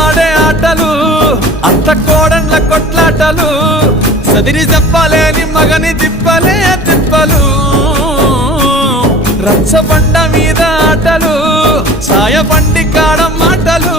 ఆడే ఆటలు అత్త కోడన్ల కొట్లాటలు సదిరి చెప్పలేని మగని తిప్పలే తిప్పలు రచ్చబండ మీద ఆటలు సాయబండి కాడ మాటలు